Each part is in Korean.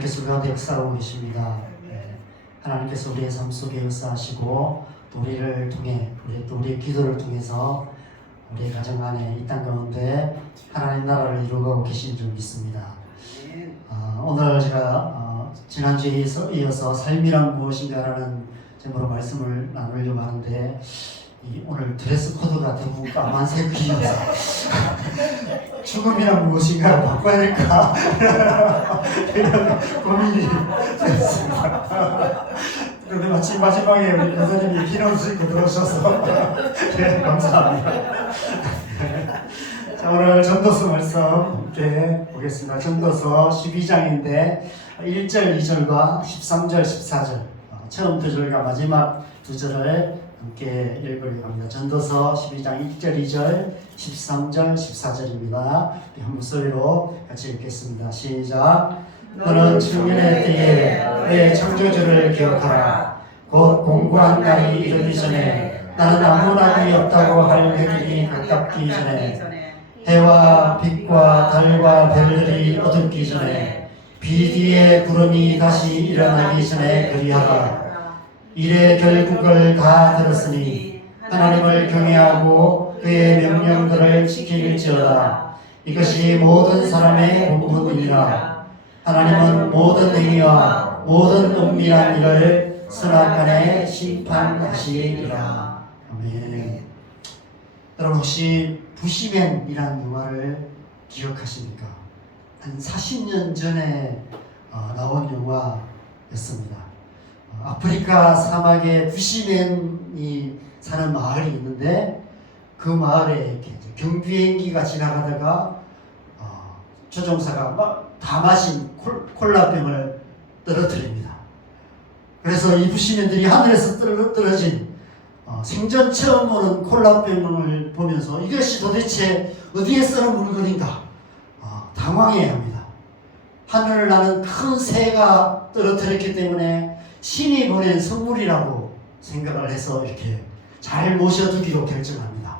하나님께서 우리 가운데 역사하고 계십니다. 하나님께서 우리의 삶 속에 역사하시고 또 우리를 통해 또 우리의 기도를 통해서 우리의 가정 안에 이 땅 가운데 하나님 나라를 이루고 계신 줄 믿습니다. 오늘 제가 지난주에 이어서 삶이란 무엇인가라는 제목으로 말씀을 나누려고 하는데 오늘 드레스 코드가 대부분 까만색이어서 죽음이란 무엇인가 바꿔야 될까 고민이 됐습니다. 그런데 마침 마지막에 우리 교수님이 긴 옷을 입고 들어오셔서 네, 감사합니다. 자, 오늘 전도서 말씀 함께 보겠습니다. 전도서 12장인데 1절, 2절과 13절, 14절 처음 두 절과 마지막 두 절을 함께 읽으려고 합니다. 전도서 12장 1절, 2절, 13절, 14절입니다. 한 목소리로 같이 읽겠습니다. 시작. 너는 청년의 때에 내 창조주를 기억하라. 곧 공고한 날이 이르기 전에 나는 아무 낙이 없다고 할 해들이 가깝기 전에 해와 빛과 달과 별들이 어둡기 전에 비 뒤에 구름이 다시 일어나기 전에 그리하라. 이래 결국을 다 들었으니 하나님을 경외하고 그의 명령들을 지킬지어다. 이것이 모든 사람의 본분이니라. 하나님은 모든 행위와 모든 은밀한 일을 선악간에 심판하시리라. 아멘. 여러분 혹시 부시맨이라는 영화를 기억하십니까? 한 40년 전에 나온 영화였습니다. 아프리카 사막에 부시맨이 사는 마을이 있는데 그 마을에 이렇게 경비행기가 지나가다가 조종사가 막 다 마신 콜라병을 떨어뜨립니다. 그래서 이 부시맨들이 하늘에서 떨어진 생전 처음 보는 콜라병을 보면서 이것이 도대체 어디에 쓰는 물건인가 당황해야 합니다. 하늘을 나는 큰 새가 떨어뜨렸기 때문에 신이 보낸 선물이라고 생각을 해서 이렇게 잘 모셔두기로 결정합니다.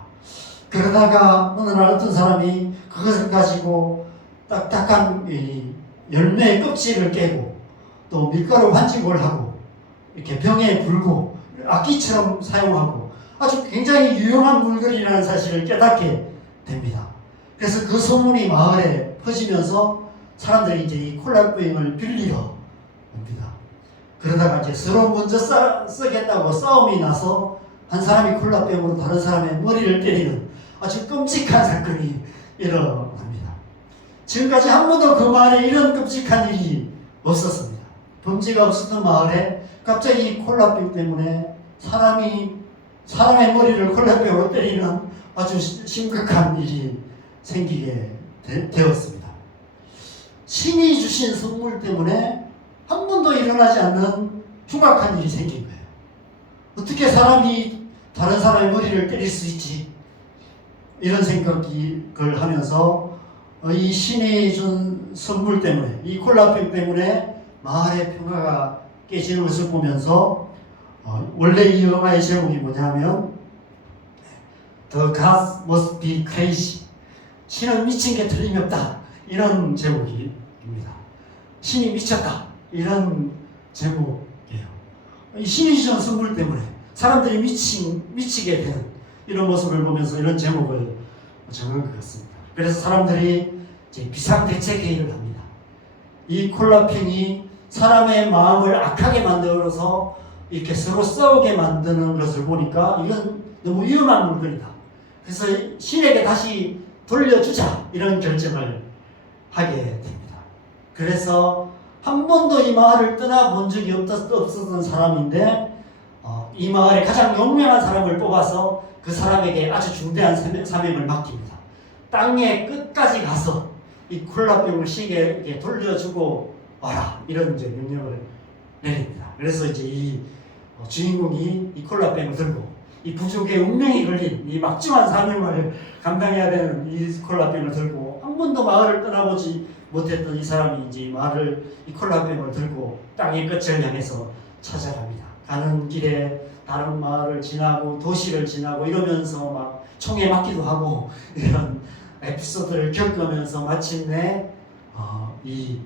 그러다가 어느 날 어떤 사람이 그것을 가지고 딱딱한 열매의 껍질을 깨고 또 밀가루 반죽을 하고 이렇게 병에 불고 악기처럼 사용하고 아주 굉장히 유용한 물건이라는 사실을 깨닫게 됩니다. 그래서 그 소문이 마을에 퍼지면서 사람들이 이제 이 콜라병을 빌리러 옵니다. 그러다가 이제 서로 먼저 쓰겠다고 싸움이 나서 한 사람이 콜라병으로 다른 사람의 머리를 때리는 아주 끔찍한 사건이 일어납니다. 지금까지 한 번도 그 마을에 이런 끔찍한 일이 없었습니다. 범죄가 없었던 마을에 갑자기 콜라병 때문에 사람의 머리를 콜라병으로 때리는 아주 심각한 일이 생기게 되었습니다. 신이 주신 선물 때문에 한 번도 일어나지 않는 흉악한 일이 생긴 거예요. 어떻게 사람이 다른 사람의 머리를 때릴 수 있지? 이런 생각을 하면서 이 신이 준 선물 때문에, 이 콜라병 때문에 마을의 평화가 깨지는 것을 보면서 원래 이 영화의 제목이 뭐냐면 The gods must be crazy. 신은 미친 게 틀림없다. 이런 제목입니다. 신이 미쳤다. 이런 제목이에요. 이 신이 주신 선물 때문에 사람들이 미치게 되는 이런 모습을 보면서 이런 제목을 정한 것 같습니다. 그래서 사람들이 이제 비상대책회의를 합니다. 이 콜라병이 사람의 마음을 악하게 만들어서 이렇게 서로 싸우게 만드는 것을 보니까 이건 너무 위험한 물건이다. 그래서 신에게 다시 돌려주자 이런 결정을 하게 됩니다. 그래서 한 번도 이 마을을 떠나본 적이 없었던 사람인데 이 마을의 가장 용맹한 사람을 뽑아서 그 사람에게 아주 중대한 사명을 맡깁니다. 땅의 끝까지 가서 이 콜라병을 신에게 돌려주고 와라 이런 이제 명령을 내립니다. 그래서 이제 이 주인공이 이 콜라병을 들고 이 부족의 운명이 걸린 이 막중한 사명을 감당해야 되는 이 콜라병을 들고 한 번도 마을을 떠나보지 못했던 이 사람이 이제 이 콜라병을 들고 땅의 끝을 향해서 찾아갑니다. 가는 길에 다른 마을을 지나고 도시를 지나고 이러면서 막 총에 맞기도 하고 이런 에피소드를 겪으면서 마침내 이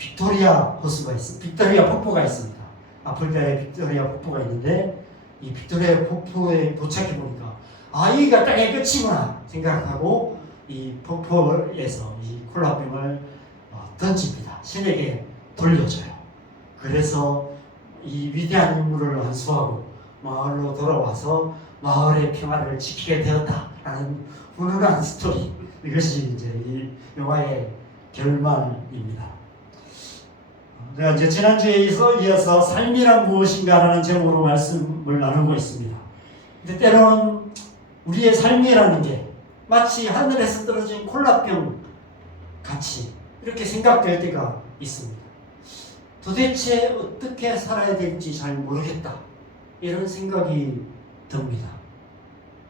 빅토리아 호수가 있습니다. 빅토리아 폭포가 있습니다. 아프리카에 빅토리아 폭포가 있는데 이 빅토리아 폭포에 도착해 보니까 여기가 땅의 끝이구나 생각하고 이 폭포에서 이 콜라병을 던집니다. 신에게 돌려줘요. 그래서 이 위대한 임무를 완수하고 마을로 돌아와서 마을의 평화를 지키게 되었다라는 훈훈한 스토리. 이것이 이제 이 영화의 결말입니다. 제가 이제 지난주에 이어서 삶이란 무엇인가라는 제목으로 말씀을 나누고 있습니다. 근데 때로는 우리의 삶이라는 게 마치 하늘에서 떨어진 콜라병 같이 이렇게 생각될 때가 있습니다. 도대체 어떻게 살아야 될지 잘 모르겠다. 이런 생각이 듭니다.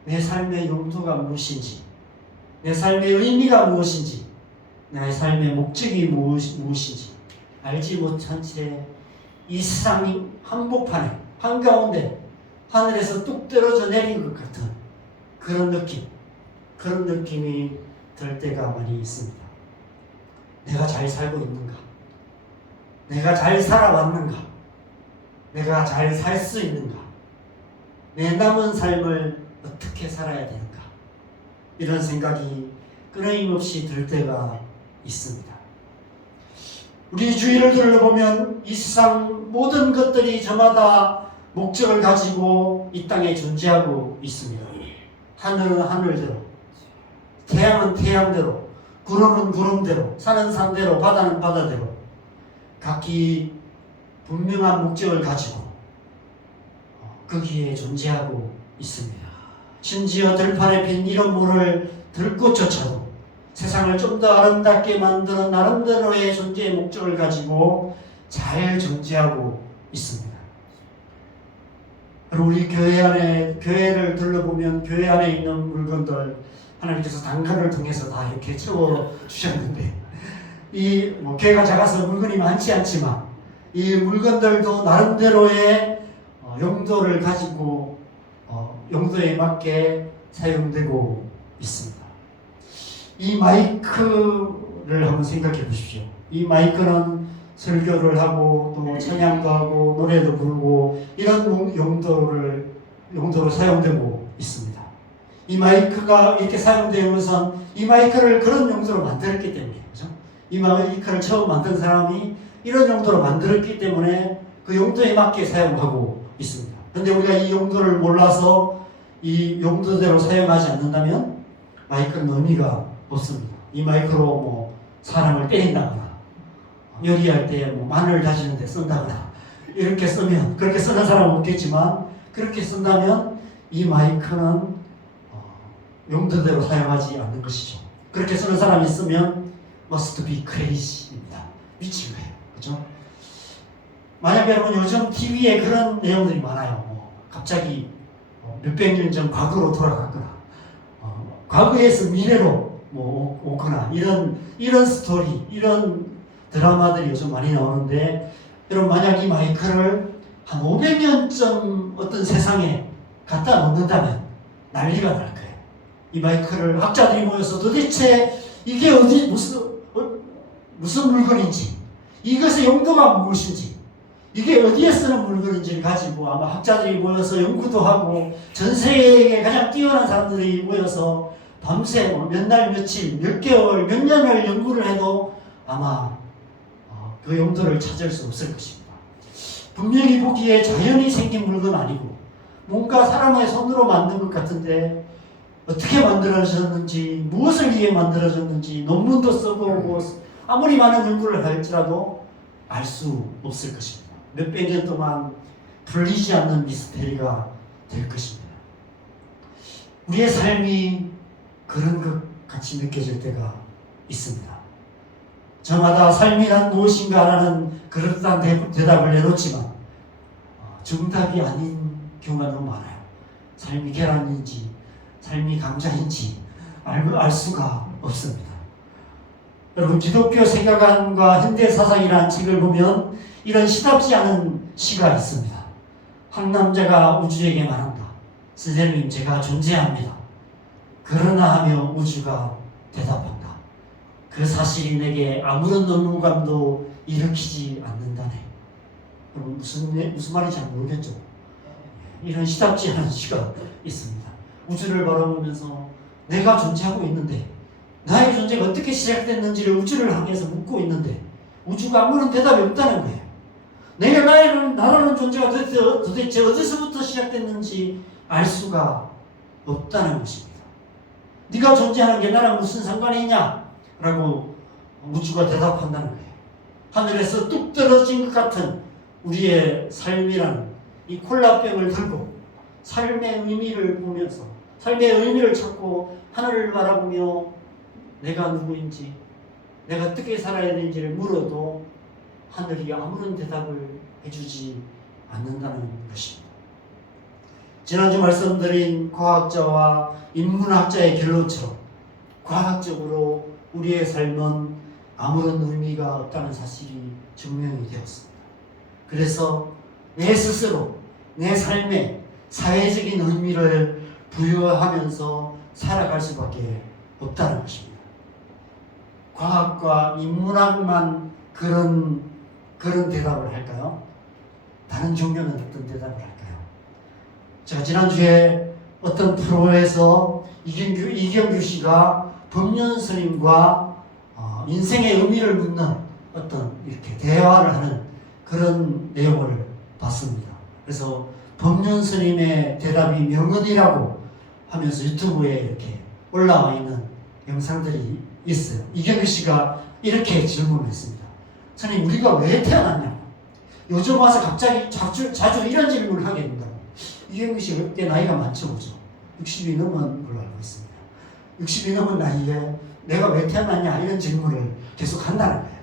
내 삶의 용도가 무엇인지, 내 삶의 의미가 무엇인지, 내 삶의 목적이 무엇인지 알지 못한 채 이 세상 한복판에 한가운데 하늘에서 뚝 떨어져 내린 것 같은 그런 느낌이 들 때가 많이 있습니다. 내가 잘 살고 있는가? 내가 잘 살아왔는가? 내가 잘 살 수 있는가? 내 남은 삶을 어떻게 살아야 되는가? 이런 생각이 끊임없이 들 때가 있습니다. 우리 주위를 둘러보면 이 세상 모든 것들이 저마다 목적을 가지고 이 땅에 존재하고 있습니다. 하늘은 하늘대로, 태양은 태양대로, 구름은 구름대로, 산은 산대로, 바다는 바다대로 각기 분명한 목적을 가지고 거기에 존재하고 있습니다. 심지어 들판에 핀 이런 물을 들꽃조차도 세상을 좀 더 아름답게 만드는 나름대로의 존재의 목적을 가지고 잘 존재하고 있습니다. 그리고 우리 교회를 둘러보면 교회 안에 있는 물건들 하나님께서 당근을 통해서 다 이렇게 채워주셨는데 교회가 작아서 물건이 많지 않지만 이 물건들도 나름대로의 용도를 가지고 용도에 맞게 사용되고 있습니다. 이 마이크를 한번 생각해 보십시오. 이 마이크는 설교를 하고 또 찬양도 하고 노래도 부르고 이런 용도로 사용되고 있습니다. 이 마이크가 이렇게 사용되는 것은 이 마이크를 그런 용도로 만들었기 때문이에요. 그죠? 이 마이크를 처음 만든 사람이 이런 용도로 만들었기 때문에 그 용도에 맞게 사용하고 있습니다. 그런데 우리가 이 용도를 몰라서 이 용도대로 사용하지 않는다면 마이크는 의미가 없습니다. 이 마이크로 사람을 때린다거나 요리할 때 마늘 다지는 데 쓴다거나 이렇게 쓰면 그렇게 쓰는 사람은 없겠지만 그렇게 쓴다면 이 마이크는 용도대로 사용하지 않는 것이죠. 그렇게 쓰는 사람이 있으면 must be crazy입니다. 미친 거예요. 그렇죠? 만약에 여러분 요즘 TV에 그런 내용들이 많아요. 갑자기 몇백 년 전 과거로 돌아갔거나 과거에서 미래로 오거나 이런 스토리, 이런 드라마들이 요즘 많이 나오는데 여러분 만약 이 마이크를 한 500년 전 어떤 세상에 갖다 놓는다면 난리가 날 거예요. 이 마이크를 학자들이 모여서 도대체 이게 무슨 물건인지, 이것의 용도가 무엇인지, 이게 어디에 쓰는 물건인지를 가지고 아마 학자들이 모여서 연구도 하고 전 세계에 가장 뛰어난 사람들이 모여서 밤새 몇 날 며칠, 몇 개월, 몇 년을 연구를 해도 아마 그 용도를 찾을 수 없을 것입니다. 분명히 보기에 자연이 생긴 물건 아니고 뭔가 사람의 손으로 만든 것 같은데 어떻게 만들어졌는지, 무엇을 위해 만들어졌는지 논문도 써보고 아무리 많은 연구를 할지라도 알 수 없을 것입니다. 몇백 년 동안 풀리지 않는 미스테리가 될 것입니다. 우리의 삶이 그런 것 같이 느껴질 때가 있습니다. 저마다 삶이란 무엇인가라는 그럴듯한 대답을 내놓지만 정답이 아닌 경우가 너무 많아요. 삶이 계란인지 삶이 감자인지 알 수가 없습니다. 여러분 기독교 세계관과 현대사상이라는 책을 보면 이런 시답지 않은 시가 있습니다. 한 남자가 우주에게 말한다. 선생님 제가 존재합니다. 그러나 하며 우주가 대답한다. 그 사실이 내게 아무런 의무감도 일으키지 않는다네. 여러분 무슨 말인지 잘 모르겠죠? 이런 시답지 않은 시가 있습니다. 우주를 바라보면서 내가 존재하고 있는데 나의 존재가 어떻게 시작됐는지를 우주를 향해서 묻고 있는데 우주가 아무런 대답이 없다는 거예요. 나라는 존재가 도대체 어디서부터 시작됐는지 알 수가 없다는 것입니다. 네가 존재하는 게 나랑 무슨 상관이 있냐? 라고 우주가 대답한다는 거예요. 하늘에서 뚝 떨어진 것 같은 우리의 삶이라는 이 콜라병을 들고 삶의 의미를 보면서 삶의 의미를 찾고 하늘을 바라보며 내가 누구인지 내가 어떻게 살아야 되는지를 물어도 하늘이 아무런 대답을 해주지 않는다는 것입니다. 지난주 말씀드린 과학자와 인문학자의 결론처럼 과학적으로 우리의 삶은 아무런 의미가 없다는 사실이 증명이 되었습니다. 그래서 내 스스로 내 삶에 사회적인 의미를 부여하면서 살아갈 수밖에 없다는 것입니다. 과학과 인문학만 그런 대답을 할까요? 다른 종교는 어떤 대답을 할까요? 제가 지난주에 어떤 프로에서 이경규 씨가 법륜 스님과 인생의 의미를 묻는 어떤 이렇게 대화를 하는 그런 내용을 봤습니다. 그래서 법륜 스님의 대답이 명언이라고 하면서 유튜브에 이렇게 올라와 있는 영상들이 있어요. 이경규 씨가 이렇게 질문했습니다. 스님, 우리가 왜 태어났냐? 요즘 와서 갑자기 자주 이런 질문을 하게 된다고. 이경규 씨가 그때 나이가 많죠, 그죠? 60이 넘은 걸로 알고 있습니다. 60이 넘은 나이에 내가 왜 태어났냐? 이런 질문을 계속 한다는 거예요.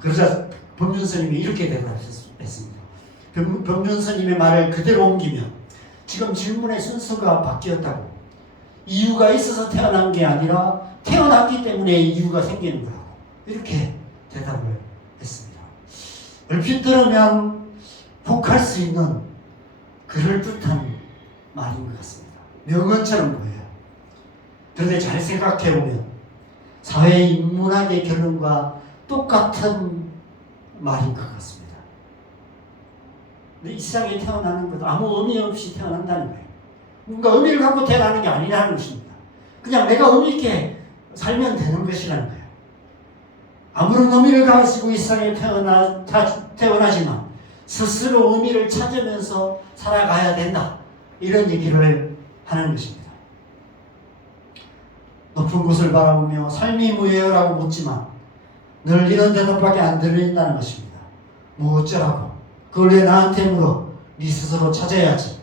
그러자 법륜 스님이 이렇게 대답했습니다. 법륜 스님의 말을 그대로 옮기면 지금 질문의 순서가 바뀌었다고. 이유가 있어서 태어난 게 아니라 태어났기 때문에 이유가 생기는 거라고. 이렇게 대답을 했습니다. 얼핏 들으면 혹할 수 있는 그럴듯한 말인 것 같습니다. 명언처럼 보여요. 그런데 잘 생각해보면 사회인문학의 결론과 똑같은 말인 것 같습니다. 이 세상에 태어나는 것도 아무 의미 없이 태어난다는 거예요. 뭔가 의미를 갖고 태어나는 게 아니라는 것입니다. 그냥 내가 의미 있게 살면 되는 것이라는 거예요. 아무런 의미를 가지고 이 세상에 태어나지만 스스로 의미를 찾으면서 살아가야 된다. 이런 얘기를 하는 것입니다. 높은 곳을 바라보며 삶이 뭐예요라고 묻지만 늘 이런 대답밖에 안 들린다는 것입니다. 뭐 어쩌라고? 그걸 왜 나한테 물어? 네 스스로 찾아야지.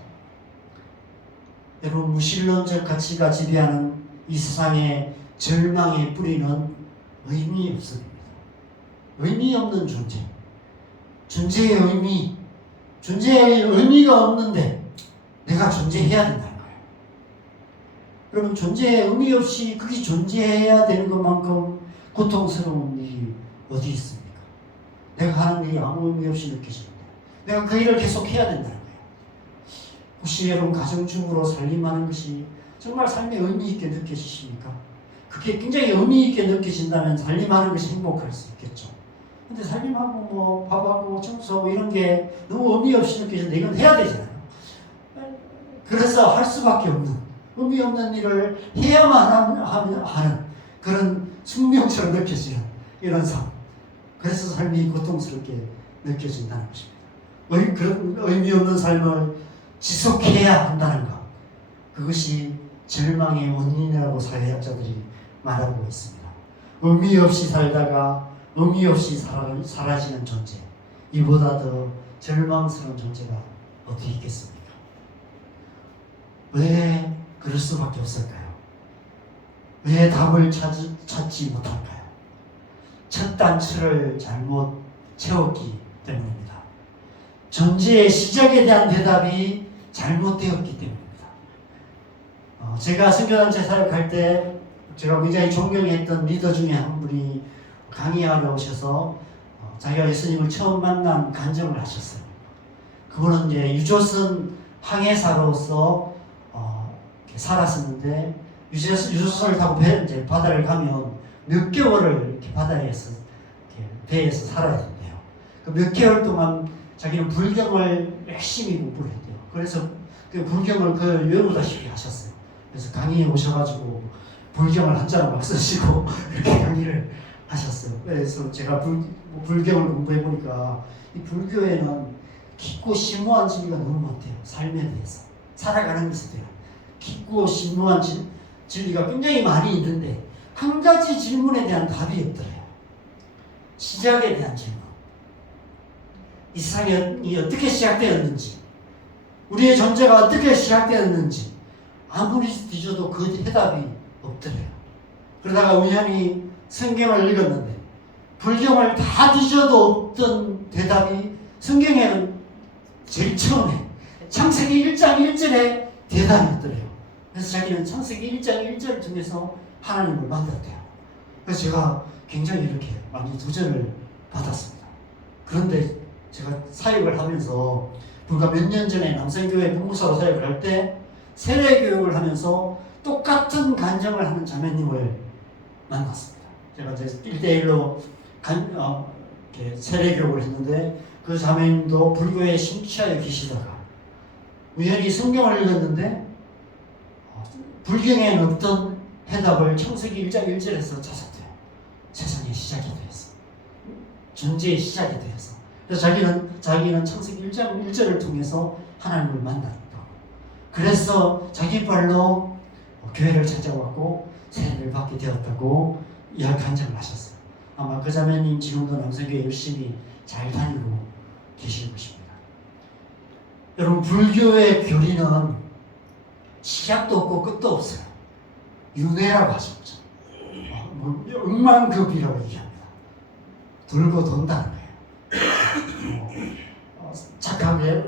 여러분, 무신론적 가치가 지배하는 이 세상의 절망의 뿌리는 의미 없습니다. 의미 없는 존재. 존재의 의미가 없는데 내가 존재해야 된다는 거예요. 그러면 존재의 의미 없이 그게 존재해야 되는 것만큼 고통스러운 일이 어디 있습니까? 내가 하는 일이 아무 의미 없이 느껴지는데 내가 그 일을 계속 해야 된다는 거예요. 혹시 여러분 가정주부로 살림하는 것이 정말 삶의 의미 있게 느껴지십니까? 그게 굉장히 의미 있게 느껴진다면 살림하는 것이 행복할 수 있겠죠. 근데 살림하고 뭐 밥하고 청소하고 이런 게 너무 의미 없이 느껴지는데 이건 해야 되잖아요. 그래서 할 수밖에 없는 의미 없는 일을 해야만 하는 그런 숙명처럼 느껴지는 이런 삶. 그래서 삶이 고통스럽게 느껴진다는 것입니다. 그런 의미 없는 삶을 지속해야 한다는 것. 그것이 절망의 원인이라고 사회학자들이 말하고 있습니다. 의미 없이 살다가 의미 없이 사라지는 존재. 이보다 더 절망스러운 존재가 어디 있겠습니까? 왜 그럴 수밖에 없을까요? 왜 답을 찾지 못할까요? 첫 단추를 잘못 채웠기 때문입니다. 존재의 시작에 대한 대답이 잘못되었기 때문입니다. 제가 선교단체 사역할 때 제가 굉장히 존경했던 리더 중에 한 분이 강의하러 오셔서 자기가 예수님을 처음 만난 간증을 하셨어요. 그분은 이제 유조선 항해사로서 살았었는데 유조선을 타고 이제 바다를 가면 몇 개월을 이렇게 바다에서 배에서 살아야 된대요. 몇 개월 동안 자기는 불경을 열심히 공부를 했대요. 그래서 그 불경을 그걸 외우다시피 하셨어요. 그래서 강의에 오셔가지고 불경을 한자로 막 쓰시고 그렇게 강의를 하셨어요. 그래서 제가 불경을 공부해 보니까 이 불교에는 깊고 심오한 진리가 너무 많대요. 삶에 대해서, 살아가는 것에 대한 깊고 심오한 진리가 굉장히 많이 있는데 한 가지 질문에 대한 답이 없더래요. 시작에 대한 질문. 이 세상이 어떻게 시작되었는지, 우리의 존재가 어떻게 시작되었는지 아무리 뒤져도 그 해답이 없더래요. 그러다가 우연히 성경을 읽었는데 불경을 다 뒤져도 없던 대답이 성경에는 제일 처음에 창세기 1장 1절에 대답이 있더래요. 그래서 자기는 창세기 1장 1절을 통해서 하나님을 만났대요. 그래서 제가 굉장히 이렇게 많이 도전을 받았습니다. 그런데 제가 사역을 하면서 불과 몇 년 전에 남성교회 부목사로 사역을 할 때 세례교육을 하면서 똑같은 간증을 하는 자매님을 만났습니다. 제가 이제 1대1로 세례교육을 했는데 그 자매님도 불교에 심취하여 계시다가 우연히 성경을 읽었는데 불경에 없던 해답을 창세기 1장 1절에서 찾았대요. 세상의 시작이 되었어. 존재의 시작이 되어서. 그래서 자기는 창세기 1장 1절을 통해서 하나님을 만났다고. 그래서 자기 발로 교회를 찾아왔고 세례를 받게 되었다고 간증을 하셨어요. 아마 그 자매님 지금도 남성교회 열심히 잘 다니고 계실 것입니다. 여러분, 불교의 교리는 시작도 없고 끝도 없어요. 윤회라고 하셨죠. 억만급이라고 얘기합니다. 돌고 돈다는 거예요. 착하게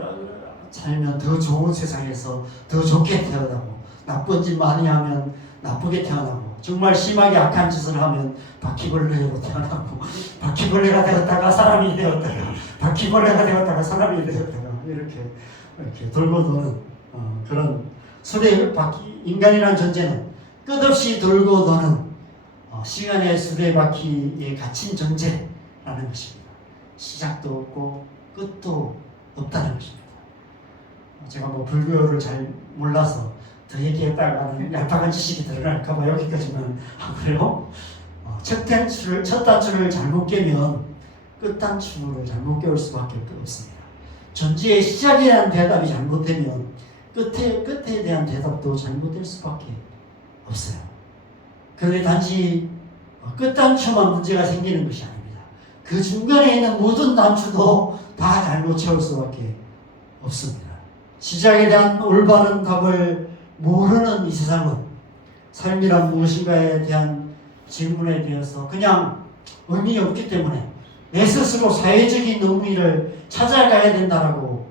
살면 더 좋은 세상에서 더 좋게 태어나고, 나쁜 짓 많이 하면 나쁘게 태어나고, 정말 심하게 악한 짓을 하면 바퀴벌레로 태어나고, 바퀴벌레가 되었다가 사람이 되었다가, 바퀴벌레가 되었다가 사람이 되었다가, 이렇게 돌고 도는 그런 인간이라는 존재는 끝없이 돌고 도는 시간의 수레바퀴에 갇힌 존재라는 것입니다. 시작도 없고 끝도 없다는 것입니다. 제가 불교를 잘 몰라서 더 얘기했다가는 얄팍한 지식이 들어갈까봐 여기까지만 하고요. 첫 단추를 잘못 깨면 끝 단추를 잘못 깨울 수밖에 없습니다. 존재의 시작에 대한 대답이 잘못되면 끝에 대한 대답도 잘못될 수밖에 없어요. 그런데 단지 끝 단추만 문제가 생기는 것이 아닙니다. 그 중간에 있는 모든 단추도 다 잘못 채울 수밖에 없습니다. 시작에 대한 올바른 답을 모르는 이 세상은 삶이란 무엇인가에 대한 질문에 대해서 그냥 의미 없기 때문에 내 스스로 사회적인 의미를 찾아가야 된다라고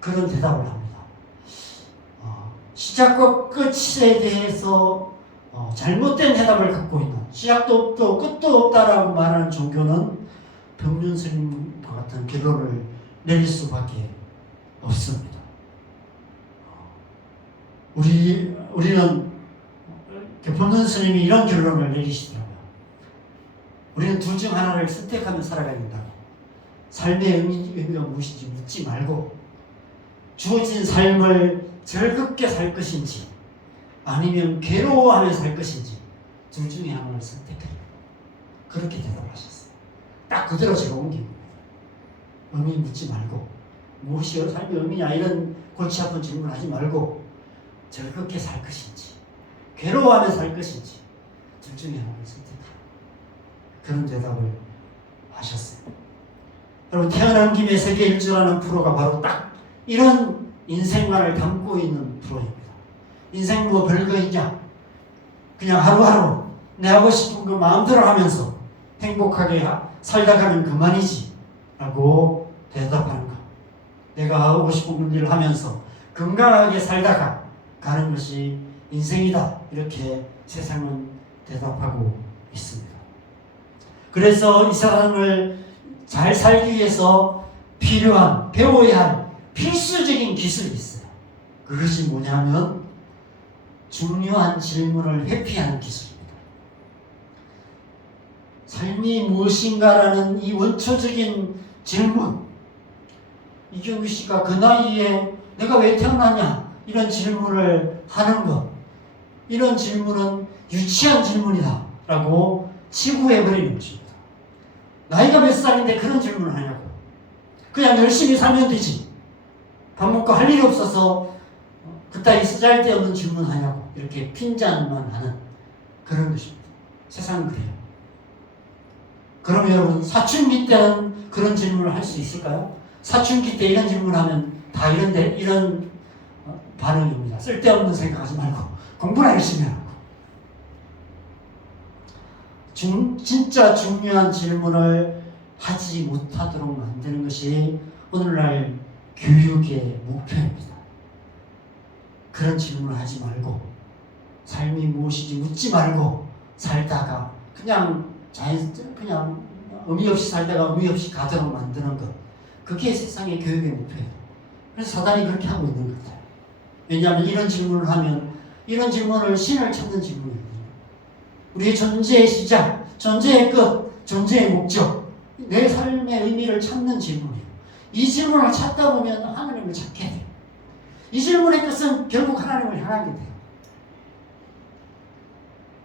그런 대답을 합니다. 시작과 끝에 대해서 잘못된 대답을 갖고 있는, 시작도 없고 끝도 없다라고 말하는 종교는 병륜 스님과 같은 결론을 내릴 수밖에 없습니다. 우리는 병륜 스님이 이런 결론을 내리시더라고요. 우리는 둘 중 하나를 선택하며 살아가야 된다고. 삶의 의미가 무엇인지 묻지 말고 주어진 삶을 즐겁게 살 것인지 아니면 괴로워하며 살 것인지 둘 중에 하나를 선택해라. 그렇게 대답하셨어요. 딱 그대로 제가 옮긴 겁니다. 의미 묻지 말고 무엇이 삶의 의미냐 이런 골치 아픈 질문을 하지 말고 즐겁게 살 것인지 괴로워하며 살 것인지 둘 중에 하나를 선택하라. 그런 대답을 하셨어요. 여러분, 태어난 김에 세계 일주라는 프로가 바로 딱 이런 인생관을 담고 있는 프로입니다. 인생 뭐 별거 있냐? 그냥 하루하루 내 하고 싶은 거 마음대로 하면서 행복하게 살다 가면 그만이지 라고 대답하는 것. 내가 하고 싶은 일을 하면서 건강하게 살다가 가는 것이 인생이다. 이렇게 세상은 대답하고 있습니다. 그래서 이 사람을 잘 살기 위해서 필요한, 배워야 할 필수적인 기술이 있어요. 그것이 뭐냐면 중요한 질문을 회피하는 기술입니다. 삶이 무엇인가라는 이 원초적인 질문, 이경규 씨가 그 나이에 내가 왜 태어나냐 이런 질문을 하는 것, 이런 질문은 유치한 질문이다 라고 치부해버리는 것입니다. 나이가 몇 살인데 그런 질문을 하냐고. 그냥 열심히 살면 되지. 밥 먹고 할 일이 없어서 그따위 쓰잘데없는 질문하냐고 이렇게 핀잔만 하는 그런 것입니다. 세상은 그래요. 그럼 여러분 사춘기 때는 그런 질문을 할 수 있을까요? 사춘기 때 이런 질문하면 다 이런 반응입니다. 쓸데없는 생각하지 말고 공부나 열심히 하라고. 진짜 중요한 질문을 하지 못하도록 만드는 것이 오늘날 교육의 목표입니다. 그런 질문을 하지 말고 삶이 무엇인지 묻지 말고 살다가 그냥 의미 없이 살다가 의미 없이 가도록 만드는 것, 그게 세상의 교육의 목표예요. 그래서 사단이 그렇게 하고 있는 것 같아요. 왜냐하면 이런 질문을 하면 이런 질문을 신을 찾는 질문이거든요. 우리의 존재의 시작, 존재의 끝, 존재의 목적, 내 삶의 의미를 찾는 질문이에요. 이 질문을 찾다 보면 하나님을 찾게 돼요. 이 질문의 끝은 결국 하나님을 향하게 돼요.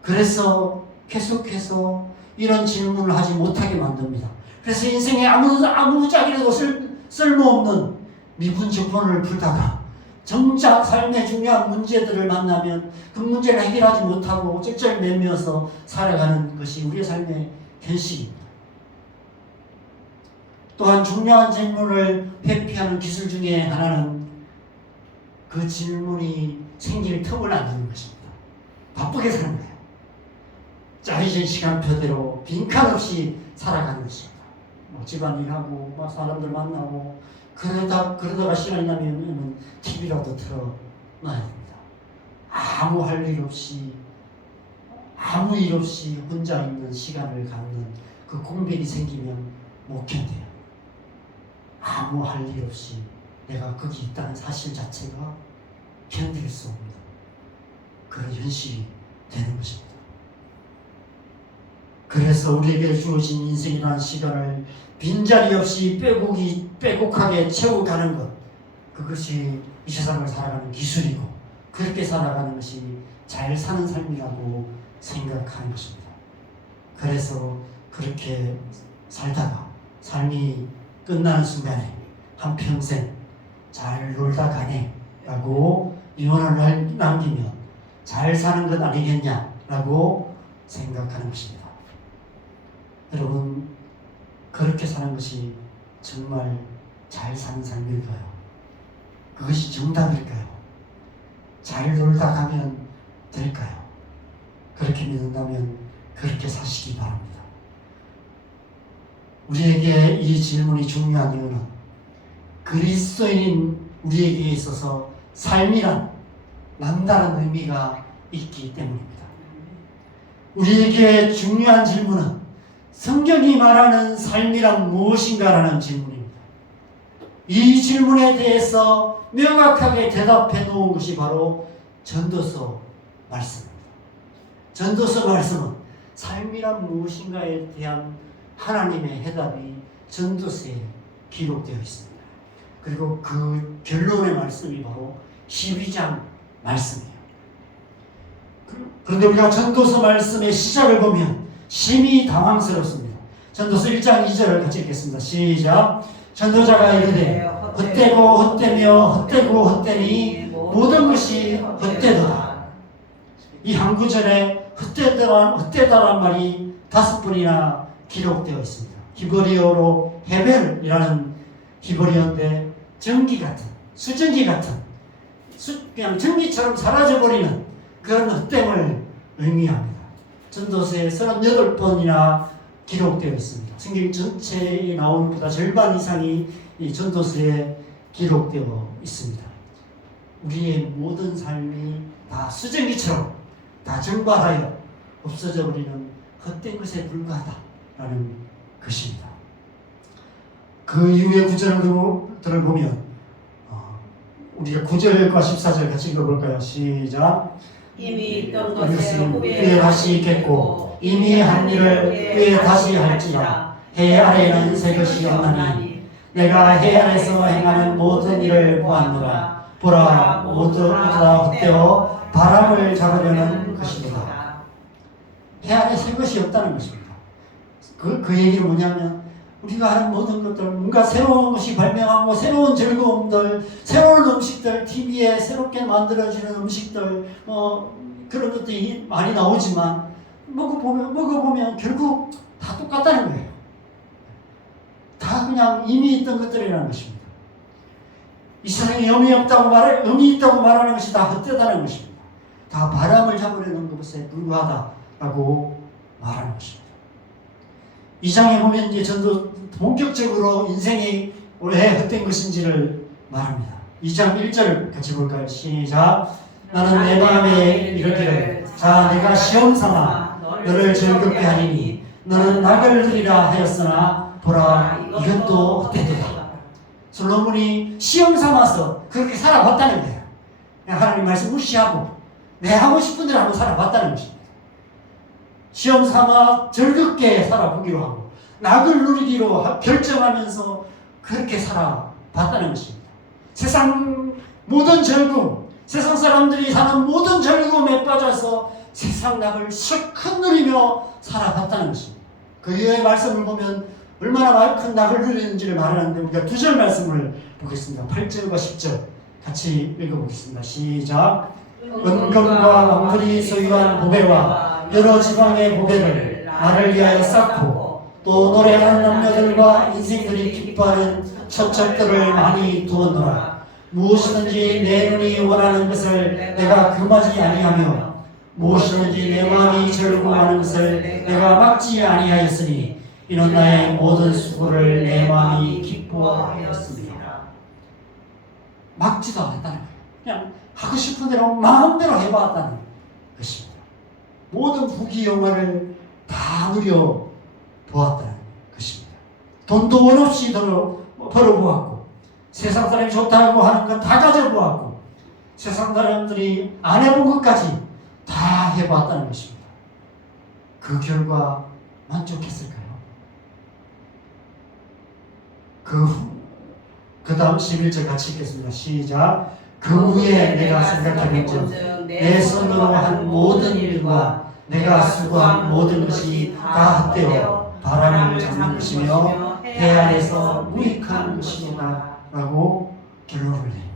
그래서 계속해서 이런 질문을 하지 못하게 만듭니다. 그래서 인생에 아무짝에도 쓸모없는 미분적분을 풀다가 정작 삶의 중요한 문제들을 만나면 그 문제를 해결하지 못하고 쩔쩔매면서 살아가는 것이 우리의 삶의 현실입니다. 또한 중요한 질문을 회피하는 기술 중에 하나는 그 질문이 생길 틈을 안 주는 것입니다. 바쁘게 사는 거예요. 짜여진 시간표대로 빈칸 없이 살아가는 것입니다. 집안일하고 사람들 만나고 그러다가 시간이 나면 TV라도 틀어놔야 됩니다. 아무 할 일 없이 아무 일 없이 혼자 있는 시간을 갖는 그 공백이 생기면 못 견뎌요. 아무 할 일 없이 내가 거기 있다는 사실 자체가 견딜 수 없는 그런 현실이 되는 것입니다. 그래서 우리에게 주어진 인생이라는 시간을 빈자리 없이 빼곡하게 채워가는 것, 그것이 이 세상을 살아가는 기술이고 그렇게 살아가는 것이 잘 사는 삶이라고 생각하는 것입니다. 그래서 그렇게 살다가 삶이 끝나는 순간에 한평생 잘 놀다 가네 라고 유언을 남기면 잘 사는 것 아니겠냐라고 생각하는 것입니다. 여러분, 그렇게 사는 것이 정말 잘 사는 삶일까요? 그것이 정답일까요? 잘 놀다 가면 될까요? 그렇게 믿는다면 그렇게 사시기 바랍니다. 우리에게 이 질문이 중요한 이유는 그리스도인인 우리에게 있어서 삶이란 남다른 의미가 있기 때문입니다. 우리에게 중요한 질문은 성경이 말하는 삶이란 무엇인가라는 질문입니다. 이 질문에 대해서 명확하게 대답해 놓은 것이 바로 전도서 말씀입니다. 전도서 말씀은 삶이란 무엇인가에 대한 하나님의 해답이 전도서에 기록되어 있습니다. 그리고 그 결론의 말씀이 바로 12장 말씀이에요. 그런데 우리가 전도서 말씀의 시작을 보면 심히 당황스럽습니다. 전도서 1장 2절을 같이 읽겠습니다. 시작. 전도자가 이르되 헛되고 헛되며 헛되고 헛되니 모든 것이 헛되도다. 이 한 구절에 헛되다란 말이 5번이나 기록되어 있습니다. 히브리어로 헤벨이라는 히브리어인데 전기 같은, 수증기 같은, 그냥 전기처럼 사라져버리는 그런 헛됨을 의미합니다. 전도서에 38번이나 기록되어 있습니다. 성경 전체에 나오는 것보다 절반 이상이 이 전도서에 기록되어 있습니다. 우리의 모든 삶이 다 수증기처럼 다 증발하여 없어져 버리는 헛된 것에 불과하다라는 것입니다. 그 이후의 구절들을 보면 우리가 9절과 14절 같이 읽어볼까요? 시작. 이미 있던 이것은 것을 후에 다시 있겠고 이미 한 일을 후에 다시 할지라. 해 아래에는 새 것이 없나니 내가 해 아래에서 행하는 모든 일을 보았노라. 보라 모두 다 헛되어 바람을 잡으려는 것입니다. 해 아래 새 것이 없다는 것입니다. 그 얘기는 뭐냐면 우리가 하는 모든 것들, 뭔가 새로운 것이 발명하고 새로운 즐거움들, 새로운 음식들, TV에 새롭게 만들어지는 음식들, 그런 것들이 많이 나오지만 먹어보면 결국 다 똑같다는 거예요. 다 그냥 이미 있던 것들이라는 것입니다. 이 세상에 의미 있다고 말하는 것이 다 헛되다는 것입니다. 다 바람을 잡으려는 것에 불과하다라고 말하는 것입니다. 이 장에 보면 이제 전도 본격적으로 인생이 왜 헛된 것인지를 말합니다. 2장 1절 같이 볼까요? 시작. 나는 내 마음에 이르기를 자 내가 시험 삼아 너를 즐겁게 하리니 너는 낙을 들이라 하였으나 보라 이것도 헛되도다. 솔로몬이 시험 삼아서 그렇게 살아봤다는 거예요. 그냥 하나님 말씀 무시하고 내 하고 싶은 대로 한번 살아봤다는 것입니다. 시험 삼아 즐겁게 살아보기로 하고 낙을 누리기로 결정하면서 그렇게 살아봤다는 것입니다. 세상 모든 즐거움, 세상 사람들이 사는 모든 즐거움에 빠져서 세상 낙을 실컷 누리며 살아봤다는 것입니다. 그 이후의 말씀을 보면 얼마나 큰 낙을 누리는지를 말하는데 우리가 두 절 말씀을 보겠습니다. 8절과 10절 같이 읽어보겠습니다. 시작. 은금과 왕들이 소유한 보배와 여러 지방의 보배를 나를 위하여 쌓고 또 노래하는 남녀들과 인생들이 기뻐하는 첩첩들을 많이 두었노라. 무엇이든지 내 눈이 원하는 것을 내가 금하지 아니하며 무엇이든지 내 마음이 즐거워하는 것을 내가 막지 아니하였으니 이는 나의 모든 수고를 내 마음이 기뻐하였습니다. 막지도 않았다는 거예요. 그냥 하고 싶은 대로 마음대로 해봤다는 것입니다. 모든 부귀영화를 다 누려보았다는 것입니다. 돈도 원 없이 벌어보았고 세상 사람이 좋다고 하는 건 다 가져보았고 세상 사람들이 안 해본 것까지 다 해봤다는 것입니다. 그 결과 만족했을까요? 그 다음 11절 같이 읽겠습니다. 시작. 그 후에 내가 생각해본즉 내 손으로 한 모든 일과 내가 수고한 모든 것이 다 헛되어 바람을 잡는 것이며 해 아래서 무익한 것이다 라고 결론을 내립니다.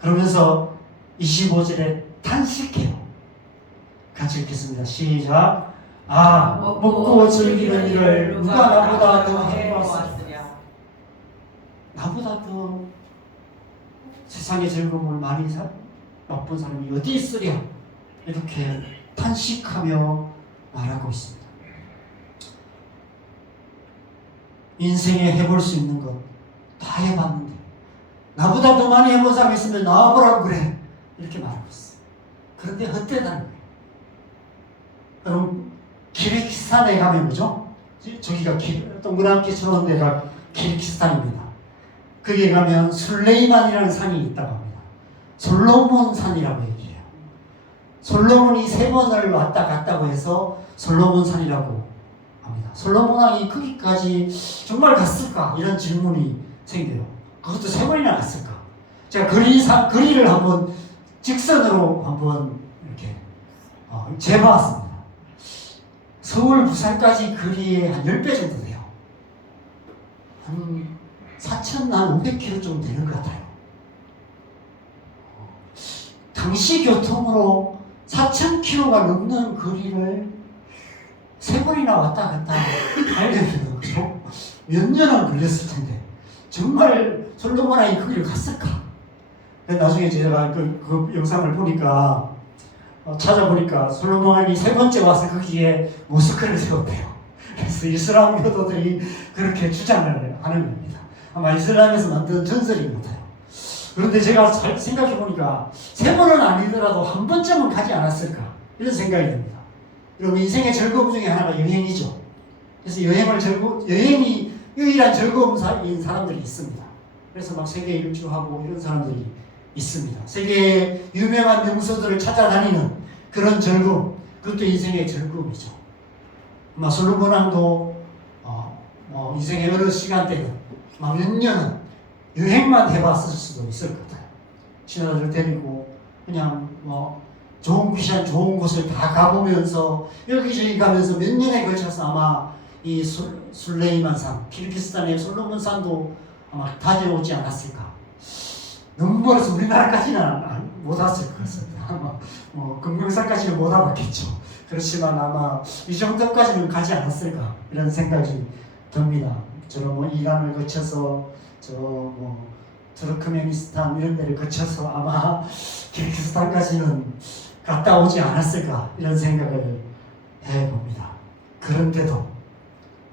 그러면서 25절에 탄식해요. 같이 읽겠습니다. 시작. 먹고 즐기는 일을 누가 나보다 더 해보았으랴. 나보다 더 세상의 즐거움을 많이 맛본 사람이 어디 있으랴. 이렇게 탄식하며 말하고 있습니다. 인생에 해볼 수 있는 것 다 해봤는데 나보다 더 많이 해본 사람이 있으면 나와보라고 그래. 이렇게 말하고 있어요. 그런데 헛되다는 거예요. 여러분 키르기스탄에 가면 뭐죠? 저기가 동그랗게 쳐놓은 데가 키르기스탄입니다. 거기에 가면 술레이만이라는 산이 있다고 합니다. 솔로몬 산이라고 얘기해요. 솔로몬이 3번을 왔다 갔다고 해서 솔로몬 산이라고 합니다. 솔로몬 왕이 거기까지 정말 갔을까? 이런 질문이 생겨요. 그것도 3번이나 갔을까? 제가 거리를 한번 직선으로 한번 이렇게 재봤습니다. 서울, 부산까지 거리에 한 10배 정도 돼요. 한 4,500km 정도 되는 것 같아요. 당시 교통으로 4,000km가 넘는 거리를 3번이나 왔다 갔다 하려면 몇 년은 걸렸을 텐데 정말 솔로몬 왕이 거기를 갔을까? 나중에 제가 그 영상을 보니까 찾아보니까 솔로몬 왕이 3번째 와서 거기에 모스크를 세웠대요. 그래서 이슬람 교도들이 그렇게 주장을 하는 겁니다. 아마 이슬람에서 만든 전설인 것 같아요. 그런데 제가 잘 생각해 보니까 3번은 아니더라도 한 번쯤은 가지 않았을까 이런 생각이 듭니다. 여러분 인생의 즐거움 중에 하나가 여행이죠. 그래서 여행이 유일한 즐거움인 사람들이 있습니다. 그래서 막 세계 일주하고 이런 사람들이 있습니다. 세계의 유명한 명소들을 찾아다니는 그런 즐거움, 그것도 인생의 즐거움이죠. 아마 솔로몬 왕도 인생의 어느 시간대는 몇 년은 여행만 해봤을 수도 있을 것 같아요. 신하들 데리고 그냥 좋은 귀한 좋은 곳을 다 가보면서 여기저기 가면서 몇 년에 걸쳐서 아마 이 술레이만산, 키르기스탄의 솔로몬산도 아마 다녀오지 않았을까. 너무 멀어서 우리나라까지는 못 왔을 것 같습니다. 아마 금강산까지는 못 와봤겠죠. 그렇지만 아마 이 정도까지는 가지 않았을까 이런 생각이 듭니다. 저는 이란을 거쳐서 투르크메니스탄 이런 데를 거쳐서 아마 키르기스탄까지는 갔다 오지 않았을까 이런 생각을 해봅니다. 그런데도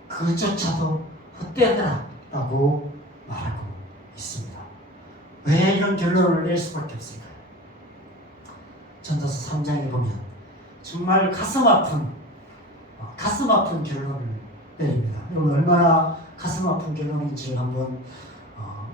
그조차도 헛되더라라고 말하고 있습니다. 왜 이런 결론을 낼 수밖에 없을까요? 전도서 3장에 보면 정말 가슴 아픈 결론을 내립니다. 여러분 얼마나 가슴 아픈 결론인지 한번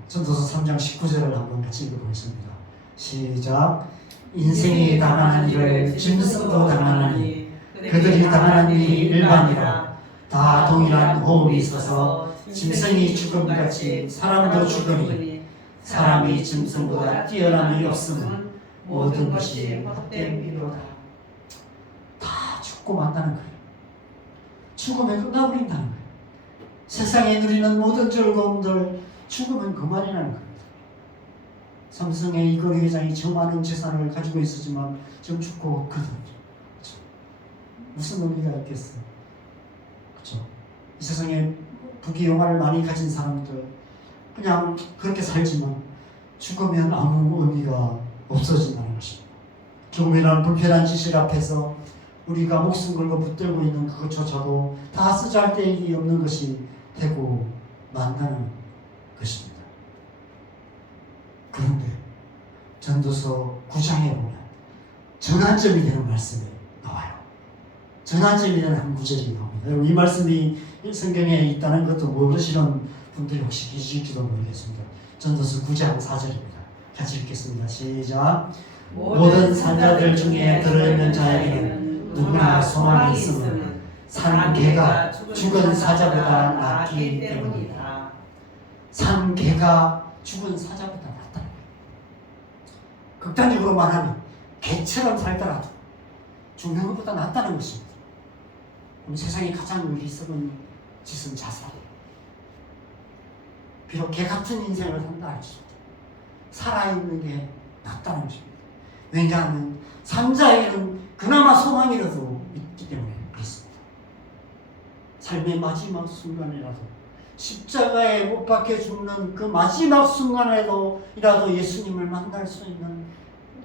전도서 3장 19절을 한번 같이 읽어보겠습니다. 시작. 인생이 당하는 일을 짐승도 당하나니 그들이 당하는 일이 일반이라. 다 동일한 호흡이 있어서 짐승이 죽음같이 사람도 죽으니 사람이 짐승보다 뛰어남이 없으면 모든 것이 헛된 비로다. 다 죽고 만다는 거예요. 죽음에 끝나버린다는 거예요. 세상에 누리는 모든 즐거움들 죽으면 그만이라는 겁니다. 삼성의 이건희 회장이 저 많은 재산을 가지고 있었지만 지금 죽고 없거든요. 그렇죠? 무슨 의미가 있겠어요? 그렇죠? 이 세상에 부귀영화를 많이 가진 사람들 그냥 그렇게 살지만 죽으면 아무 의미가 없어진다는 것입니다. 죽음이라는 불편한 지식 앞에서 우리가 목숨 걸고 붙들고 있는 그것조차도 다 쓰잘데기 없는 것이 되고 만다는 것입니다. 그런데 전도서 9장에 보면 전환점이 되는 말씀이 나와요. 전환점이 되는 한 구절이 나옵니다. 여러분 이 말씀이 성경에 있다는 것도 모르시는 분들이 혹시 계실지도 모르겠습니다. 전도서 9장 4절입니다. 같이 읽겠습니다. 시작. 모든 산자들 중에 들어있는 자에게는 누구나 소망이 있으면 산 개가 죽은 사자보다 낫기 때문이다. 산 개가 죽은 사자보다 낫다는 거예요. 극단적으로 말하면 개처럼 살더라도 죽는 것보다 낫다는 것입니다. 그럼 세상에 가장 어리석은 짓은 자살이에요. 비록 개 같은 인생을 산다 할지라도 살아있는 게 낫다는 것입니다. 왜냐하면 산자에게는 그나마 소망이라도 있기 때문에 그렇습니다. 삶의 마지막 순간이라도 십자가에 못 박혀 죽는 그 마지막 순간에도 예수님을 만날 수 있는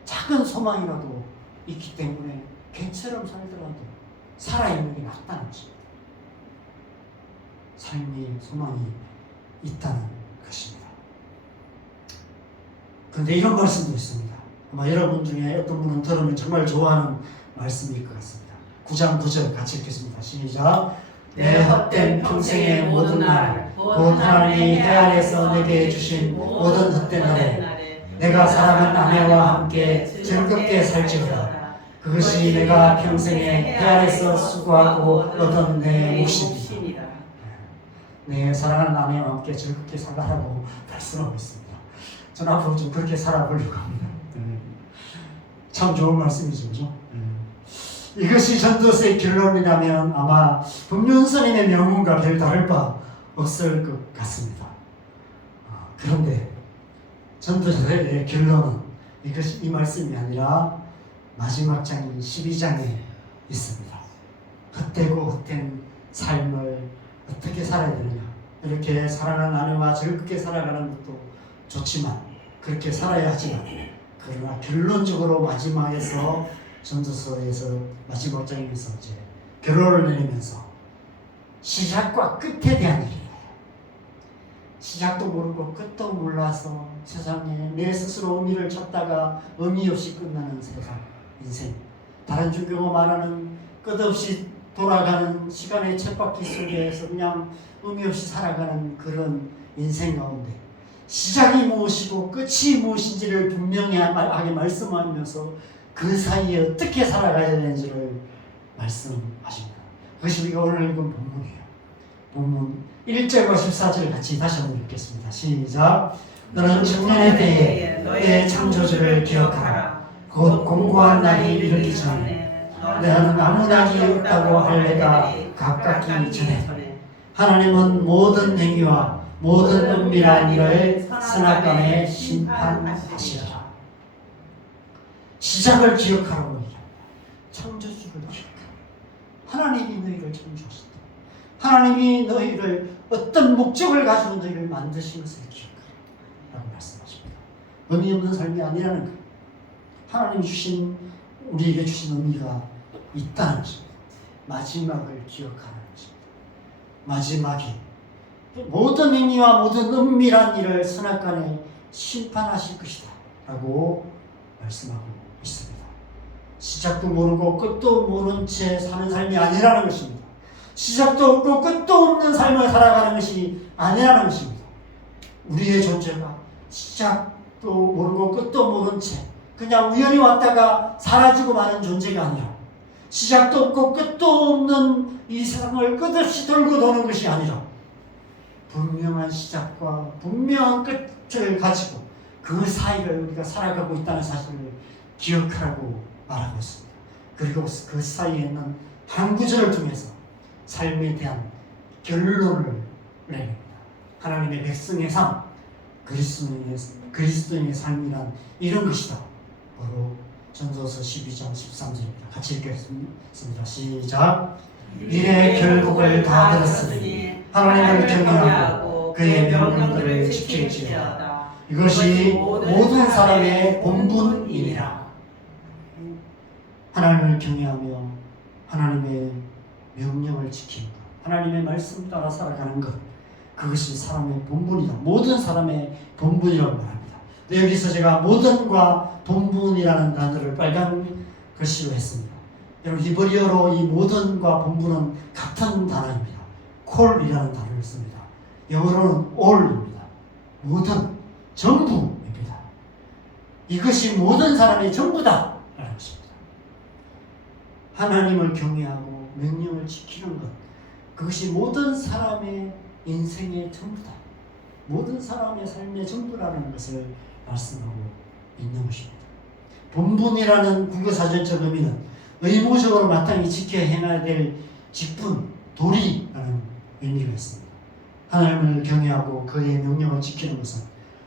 작은 소망이라도 있기 때문에 개처럼 살더라도 살아있는 게 낫다는 것입니다. 삶의 소망이 있다는 것입니다. 그런데 이런 말씀도 있습니다. 아마 여러분 중에 어떤 분은 들으면 정말 좋아하는 말씀일 것 같습니다. 9장 9절 같이 읽겠습니다. 시작. 내 헛된 평생의 모든 날 곧 하나님이 해 아래에서 내게 주신 모든 헛된 날에 내가 사랑하는 아내와 함께 즐겁게 살지어다. 그것이 내가 평생에 해 아래에서 수고하고 얻은 내 몫이다. 내 사랑하는 아내와 함께 즐겁게 살아라고 말씀하고 있습니다. 저는 앞으로 좀 그렇게 살아보려고 합니다. 참 좋은 말씀이죠, 그죠? 이것이 전도서의 결론이라면 아마 법륜스님의 명문과 별 다를 바 없을 것 같습니다. 그런데 전도서의 결론은 이 말씀이 아니라 마지막 장인 12장에 있습니다. 헛되고 헛된 삶을 어떻게 살아야 되느냐. 이렇게 사랑하는 아내와 즐겁게 살아가는 것도 좋지만 그렇게 살아야 하지만 그러나 결론적으로 마지막에서 전도서에서 마지막 장에서 이제 결론을 내리면서 시작과 끝에 대한 일이에요. 시작도 모르고 끝도 몰라서 세상에 내 스스로 의미를 찾다가 의미 없이 끝나는 세상, 인생. 다른 종교가 말하는 끝없이 돌아가는 시간의 쳇바퀴 속에서 그냥 의미 없이 살아가는 그런 인생 가운데 시작이 무엇이고 끝이 무엇인지를 분명하게 말씀하면서 그 사이에 어떻게 살아가야 되는지를 말씀하십니다. 그것이 우리가 오늘 읽은 본문이에요. 본문 1절과 14절 같이 다시 한번 읽겠습니다. 시작. 너는 청년에 대해 너의 창조주를 기억하라. 곧 공고한 날이 이르기 전에 너는 아무 낙이 없다고 할 해가 가깝기 전에 하나님은 모든 행위와 모든 은밀한 일을 선악간에 심판하시리라. 시작을 기억하라고 얘기합니다. 창조주를 기억하라. 하나님이 너희를 창조하셨다. 하나님이 너희를 어떤 목적을 가지고 너희를 만드신 것을 기억하라 라고 말씀하십니다. 의미 없는 삶이 아니라는 거예요. 하나님이 주신, 우리에게 주신 의미가 있다는 것입니다. 마지막을 기억하라는 것입니다. 마지막에 모든 행위와 모든 은밀한 일을 선악간에 심판하실 것이다 라고 말씀하고 있습니다. 시작도 모르고 끝도 모른 채 사는 삶이 아니라는 것입니다. 시작도 없고 끝도 없는 삶을 살아가는 것이 아니라는 것입니다. 우리의 존재가 시작도 모르고 끝도 모른 채 그냥 우연히 왔다가 사라지고 마는 존재가 아니라, 시작도 없고 끝도 없는 이 세상을 끝없이 돌고 도는 것이 아니라 분명한 시작과 분명한 끝을 가지고 그 사이를 우리가 살아가고 있다는 사실을 기억하라고 말하고 있습니다. 그리고 그 사이에 있는 한 구절을 통해서 삶에 대한 결론을 내립니다. 하나님의 백성의 삶, 그리스도인의 삶이란 이런 것이다. 바로 전도서 12장 13절입니다. 같이 읽겠습니다. 시작. 일의 결국을 다 들었으니 하나님을 경외하고 그의 명령들을 지킬지어다. 이것이 모든 사람의 본분이니라. 하나님을 경외하며 하나님의 명령을 지키는 것, 하나님의 말씀 따라 살아가는 것, 그것이 사람의 본분이다. 모든 사람의 본분이라고 말합니다. 여기서 제가 모든과 본분이라는 단어를 빨간 글씨로 했습니다. 여러분, 히브리어로 이 모든과 본분은 같은 단어입니다. 콜이라는 단어를 씁니다. 영어로는 all입니다. 모든, 전부입니다. 이것이 모든 사람의 전부다 라는 것입니다. 하나님을 경외하고 명령을 지키는 것, 그것이 모든 사람의 인생의 전부다. 모든 사람의 삶의 전부라는 것을 말씀하고 있는 것입니다. 본분이라는 국어사전적 의미는 의무적으로 마땅히 지켜 행해야 될 직분, 도리라는 의미가 있습니다. 하나님을 경외하고 그의 명령을 지키는 것은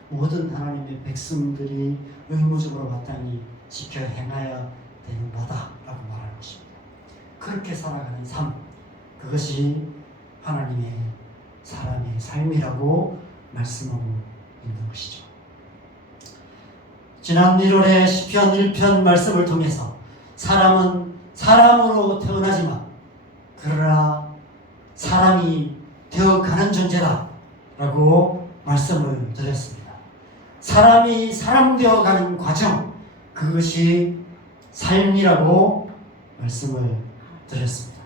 모든 하나님의 백성들이 의무적으로 마땅히 지켜 행해야 되는 바다라고 말하는 것입니다. 그렇게 살아가는 삶, 그것이 하나님의 사람의 삶이라고 말씀하고 있는 것이죠. 지난 1월에 시편 1편 말씀을 통해서 사람은 사람으로 태어나지만 그러나 사람이 되어가는 존재다 라고 말씀을 드렸습니다. 사람이 사람 되어가는 과정, 그것이 삶이라고 말씀을 드렸습니다.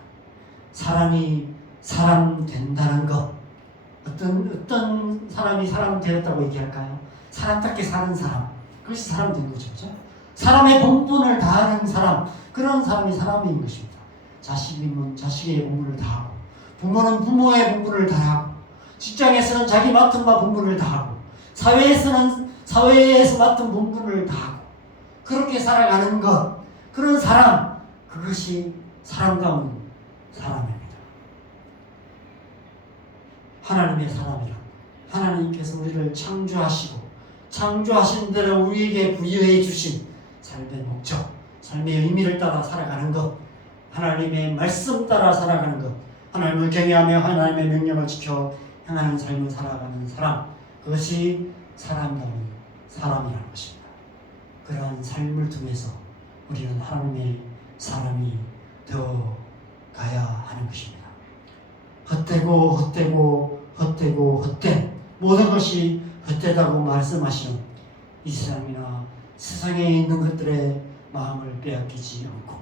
사람이 사람 된다는 것, 어떤 사람이 사람 되었다고 얘기할까요? 사람답게 사는 사람, 그것이 사람 된 거죠. 그렇죠? 사람의 본분을 다하는 사람, 그런 사람이 사람인 것입니다. 자식이면 자식의 본분을 다하고, 부모는 부모의 본분을 다하고, 직장에서는 자기 맡은 바 본분을 다하고, 사회에서는 사회에서 맡은 본분을 다하고, 그렇게 살아가는 것, 그런 사람, 그것이 사람다운 사람입니다. 하나님의 사람이라, 하나님께서 우리를 창조하신 대로 우리에게 부여해 주신 삶의 목적, 삶의 의미를 따라 살아가는 것, 하나님의 말씀 따라 살아가는 것, 하나님을 경외하며 하나님의 명령을 지켜 행하는 삶을 살아가는 사람, 그것이 사람다운 사람이라는 것입니다. 그러한 삶을 통해서 우리는 하나님의 사람이 되어 가야 하는 것입니다. 헛된 모든 것이 헛되다고 말씀하시는 이 세상이나 세상에 있는 것들의 마음을 빼앗기지 않고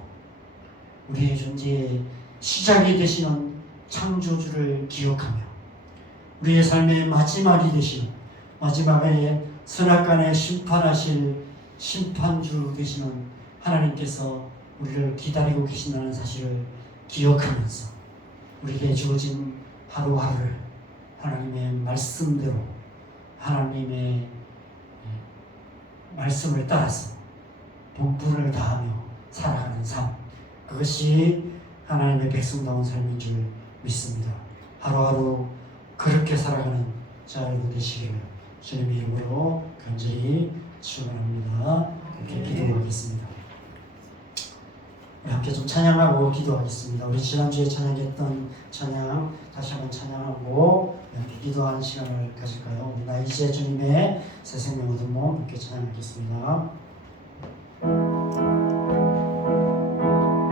우리의 존재의 시작이 되시는 창조주를 기억하며 우리의 삶의 마지막이 되시는 마지막에 선악간에 심판하실 심판주 되시는 하나님께서 우리를 기다리고 계신다는 사실을 기억하면서 우리에게 주어진 하루하루를 하나님의 말씀대로 하나님의 말씀을 따라서 본분을 다하며 살아가는 삶, 그것이 하나님의 백성다운 삶인 줄 믿습니다. 하루하루 그렇게 살아가는 자 여러분 되시기를 주님의 이름으로 간절히 축원합니다. 함께 기도하겠습니다. 우리 함께 좀 찬양하고 기도하겠습니다. 우리 지난주에 찬양했던 찬양 다시 한번 찬양하고 함께 기도하는 시간을 가질까요? 우리 나 이제 주님의 새 생명 얻은 몸 함께 찬양하겠습니다.